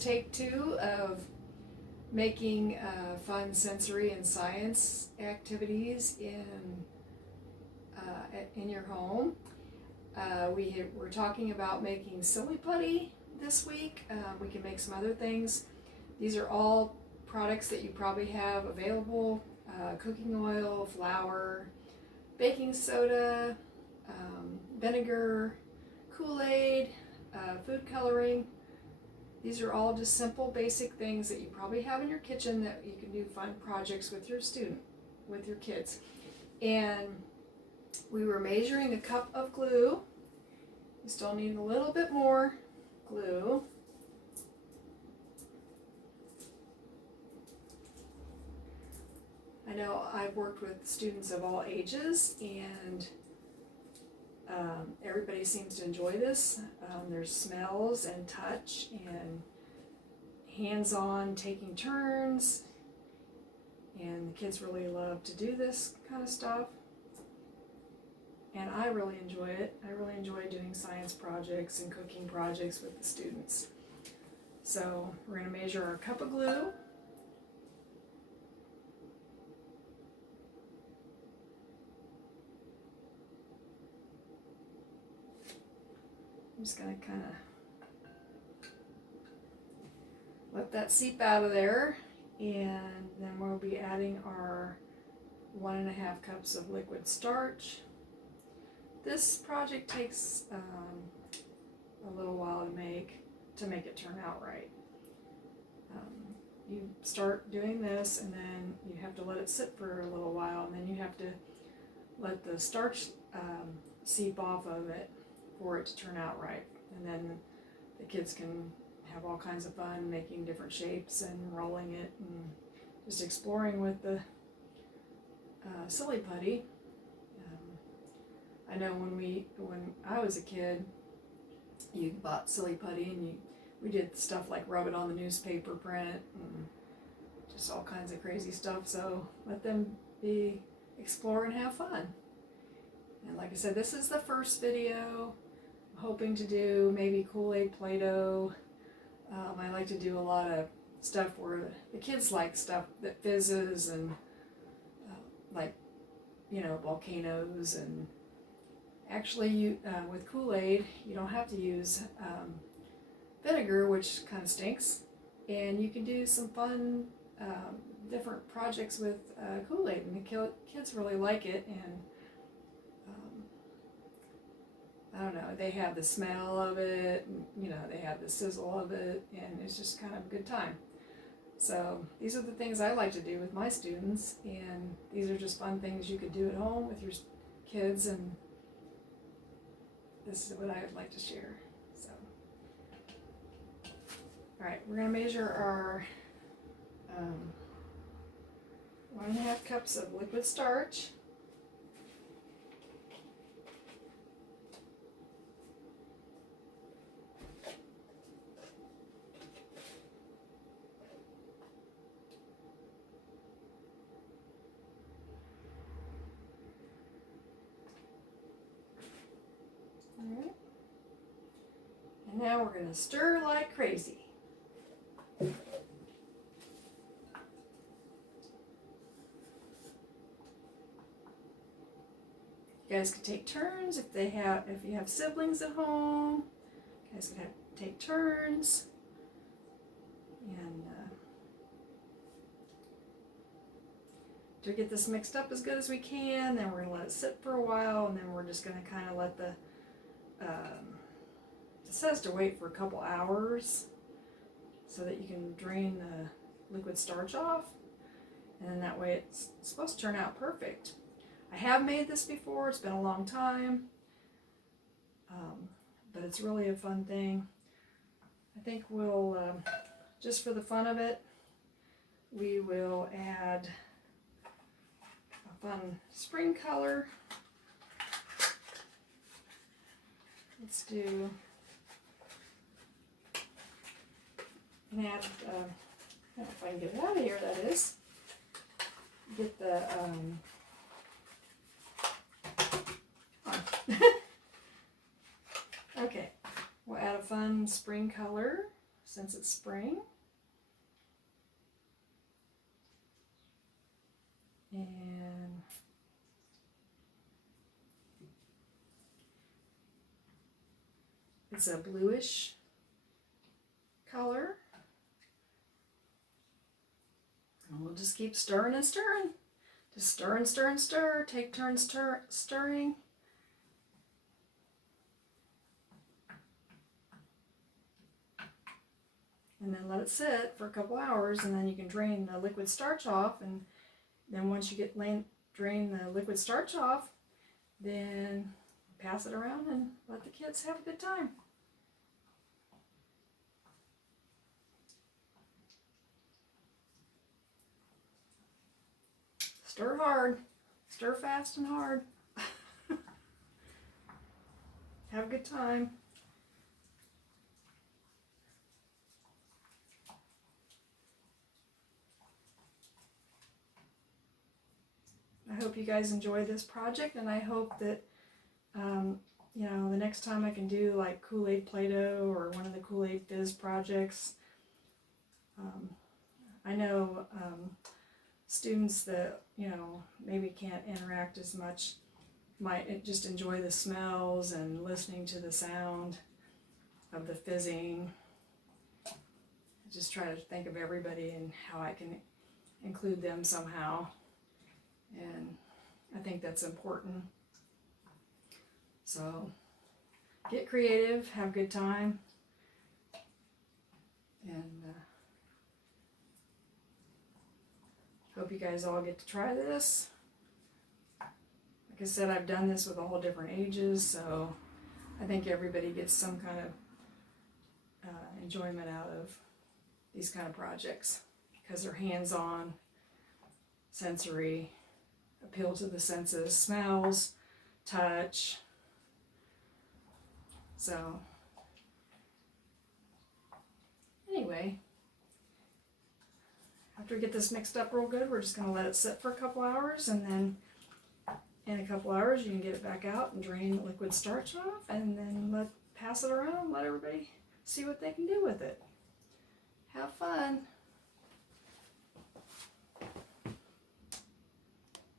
take 2 of making fun sensory and science activities in your home. We're talking about making silly putty this week. We can make some other things. These are all products that you probably have available: cooking oil, flour, baking soda, vinegar, Kool-Aid, food coloring. These are all just simple, basic things that you probably have in your kitchen that you can do fun projects with your kids. And we were measuring a cup of glue. We still need a little bit more glue. I know I've worked with students of all ages, and everybody seems to enjoy this. There's smells and touch and hands-on taking turns, and the kids really love to do this kind of stuff. And I really enjoy it. I really enjoy doing science projects and cooking projects with the students. So we're going to measure our cup of glue. I'm just going to kind of let that seep out of there, and then we'll be adding our 1.5 cups of liquid starch. This project takes a little while to make it turn out right. You start doing this, and then you have to let it sit for a little while, and then you have to let the starch seep off of it for it to turn out right. And then the kids can have all kinds of fun making different shapes and rolling it and just exploring with the silly putty. I know when I was a kid, you bought silly putty, and we did stuff like rub it on the newspaper print and just all kinds of crazy stuff. So let them explore and have fun. And like I said, this is the first video. I'm hoping to do maybe Kool-Aid, Play-Doh. I like to do a lot of stuff where the kids like stuff that fizzes, and like, volcanoes. And actually, with Kool-Aid, you don't have to use vinegar, which kind of stinks, and you can do some fun different projects with Kool-Aid, and the kids really like it. And I don't know, they have the smell of it, and, they have the sizzle of it, and it's just kind of a good time. So these are the things I like to do with my students, and these are just fun things you could do at home with your kids, and this is what I would like to share. So, all right, we're going to measure our 1.5 cups of liquid starch. Alright. And now we're going to stir like crazy. You guys can take turns if you have siblings at home. You guys can take turns. And to get this mixed up as good as we can, then we're going to let it sit for a while, and then we're just going to kind of let it says to wait for a couple hours so that you can drain the liquid starch off, and then that way it's supposed to turn out perfect. I have made this before, it's been a long time, but it's really a fun thing. I think we'll, just for the fun of it, we will add a fun spring color. Let's do, and add, I don't know if I can get it out of here, that is. Get the, okay, we'll add a fun spring color. since it's spring. And it's a bluish color. And we'll just keep stirring and stirring. Just stir and stir and stir. Take turns stirring. And then let it sit for a couple hours, and then you can drain the liquid starch off. And then once you get drain the liquid starch off, then pass it around and let the kids have a good time. Stir hard. Stir fast and hard. Have a good time. I hope you guys enjoy this project, and I hope that, you know, the next time I can do like Kool-Aid Play-Doh or one of the Kool-Aid Fizz projects. I know students that, you know, maybe can't interact as much might just enjoy the smells and listening to the sound of the fizzing. Just try to think of everybody and how I can include them somehow. And I think that's important. So get creative, have a good time, and hope you guys all get to try this. Like I said, I've done this with all different ages, so I think everybody gets some kind of enjoyment out of these kind of projects because they're hands-on, sensory, appeal to the senses, smells, touch. So anyway, after we get this mixed up real good, we're just going to let it sit for a couple hours, and then in a couple hours you can get it back out and drain the liquid starch off, and then pass it around and let everybody see what they can do with it. Have fun.